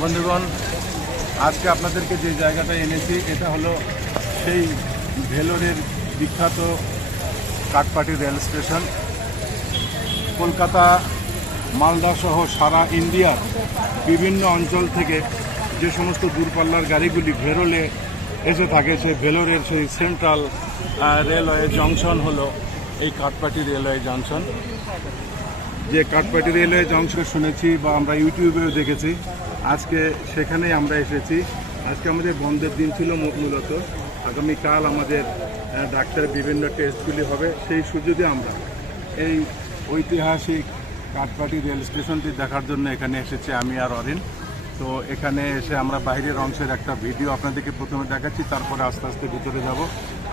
বন্ধুগণ, আজকে আপনাদেরকে যে জায়গাটা এনেছি, এটা হলো সেই ভেলোরের বিখ্যাত কাঠপাটি রেল স্টেশন। কলকাতা, মালদা সহ সারা ইন্ডিয়ার বিভিন্ন অঞ্চল থেকে যে সমস্ত দূরপাল্লার গাড়িগুলি ভেরোলে এসে থাকে, সেই ভেলোরের সেই সেন্ট্রাল রেলওয়ে জংশন হলো এই কাঠপাটি রেলওয়ে জংশন। যে কাঠপাটি রেলওয়ে জংশন শুনেছি বা আমরা ইউটিউবেও দেখেছি আজকে সেখানেই আমরা এসেছি। আজকে আমাদের বন্ধের দিন ছিল মূলত। আগামীকাল আমাদের ডাক্তারের বিভিন্ন টেস্টগুলি হবে, সেই সুযোগে আমরা এই ঐতিহাসিক কাঠপাটি রেল স্টেশনটি দেখার জন্য এখানে এসেছি আমি আর অরিন। তো এখানে এসে আমরা বাইরের অংশের একটা ভিডিও আপনাদেরকে প্রথমে দেখাচ্ছি, তারপরে আস্তে আস্তে ভিতরে যাব।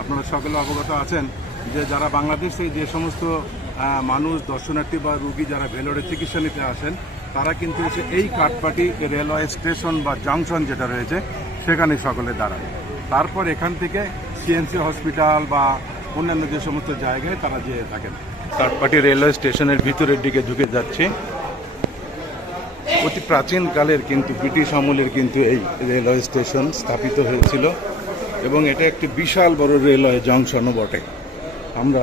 আপনারা সকলে অবগত আছেন যে যারা বাংলাদেশ যে সমস্ত মানুষ, দর্শনার্থী বা রুগী যারা ভেলোরে চিকিৎসা নিতে আসেন তারা কিন্তু এসে এই কাঠপাটি রেলওয়ে স্টেশন বা জংশন যেটা রয়েছে, সেখানে সকলে দাঁড়ায় তারপর এখান থেকে সিএনসি হসপিটাল বা অন্যান্য যে সমস্ত জায়গায় তারা যেয়ে থাকেন। কাঠপাটি রেলওয়ে স্টেশনের ভিতরের দিকে ঢুকে যাচ্ছে। অতি প্রাচীনকালের কিন্তু ব্রিটিশ আমলের কিন্তু এই রেলওয়ে স্টেশন স্থাপিত হয়েছিল এবং এটা একটি বিশাল বড় রেলওয়ে জংশনও বটে। আমরা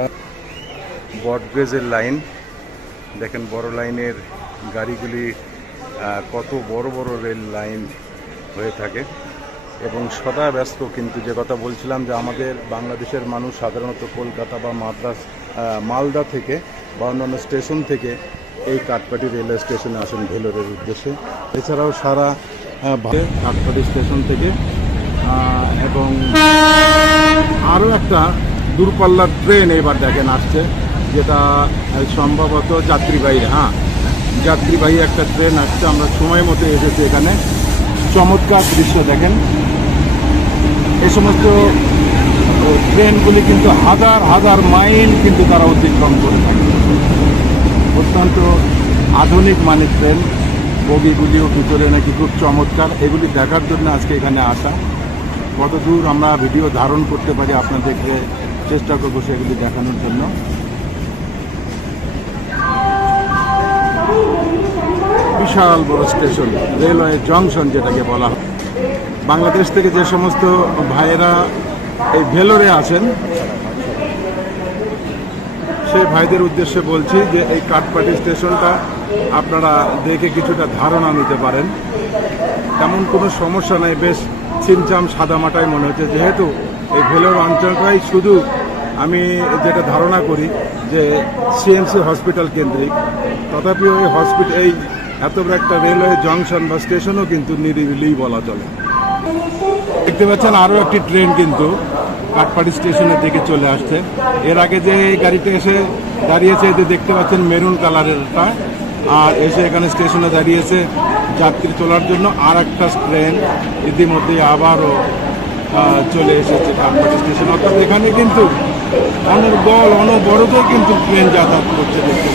বটব্রেজের লাইন, দেখেন বড় লাইনের গাড়িগুলি কত বড় বড় রেল লাইন হয়ে থাকে। এবং সদা ব্যস্ত কিন্তু যে কথা বলছিলাম যে আমাদের বাংলাদেশের মানুষ সাধারণত কলকাতা বা মাদ্রাস মালদা থেকে বা অন্যান্য স্টেশন থেকে এই কাঠপাটি রেলওয়ে স্টেশনে আসেন ভেলোরের উদ্দেশ্যে। এছাড়াও সারা কাঠপাটি স্টেশন থেকে এবং আরও একটা দূরপাল্লার ট্রেন এবার দেখেন আসছে, যেটা সম্ভবত যাত্রীবাহী হ্যাঁ। যাত্রীবাহী একটা ট্রেন আসছে, আমরা সময় মতো এসেছি এখানে। চমৎকার দৃশ্য দেখেন। এ সমস্ত ট্রেনগুলি কিন্তু হাজার হাজার মাইল কিন্তু তারা অতিক্রম করে থাকে। অত্যন্ত আধুনিক মানের ট্রেন। বগিগুলিও ভিতরে নাকি খুব চমৎকার। এগুলি দেখার জন্য আজকে এখানে আসা। কত দূর আমরা ভিডিও ধারণ করতে পারি আপনাদেরকে, চেষ্টা করব সেগুলি দেখানোর জন্য। বিশাল বড় স্টেশন, রেলওয়ে জংশন যেটাকে বলা হয়। বাংলাদেশ থেকে যে সমস্ত ভাইয়েরা এই ভেলোরে আছেন, সেই ভাইদের উদ্দেশ্যে বলছি যে এই কাঠপাটি স্টেশনটা আপনারা দেখে কিছুটা ধারণা নিতে পারেন। তেমন কোনো সমস্যা নেই, বেশ ছিমছাম সাদামাটাই মনে হচ্ছে। যেহেতু এই ভেলোর অঞ্চলটাই শুধু আমি যেটা ধারণা করি যে সিএমসি হসপিটাল কেন্দ্রিক, তথাপিও এই হসপিটাল এই এত বড় একটা রেলওয়ে জংশন বা স্টেশনও কিন্তু নিরিবিলি বলা চলে। দেখতে পাচ্ছেন আরও একটি ট্রেন কিন্তু কাঠপাড়ি স্টেশনের দিকে চলে আসছে। এর আগে যে এই গাড়িটা এসে দাঁড়িয়েছে যে দেখতে পাচ্ছেন মেরুন কালারেরটা, আর এসে এখানে স্টেশনে দাঁড়িয়েছে যাত্রী তোলার জন্য আর একটা ট্রেন। ইতিমধ্যে আবারও চলে এসেছে কাঠপাড়ি স্টেশন। অর্থাৎ এখানে কিন্তু অনর্গল অনবরত কিন্তু ট্রেন যাতায়াত করছে দেখতে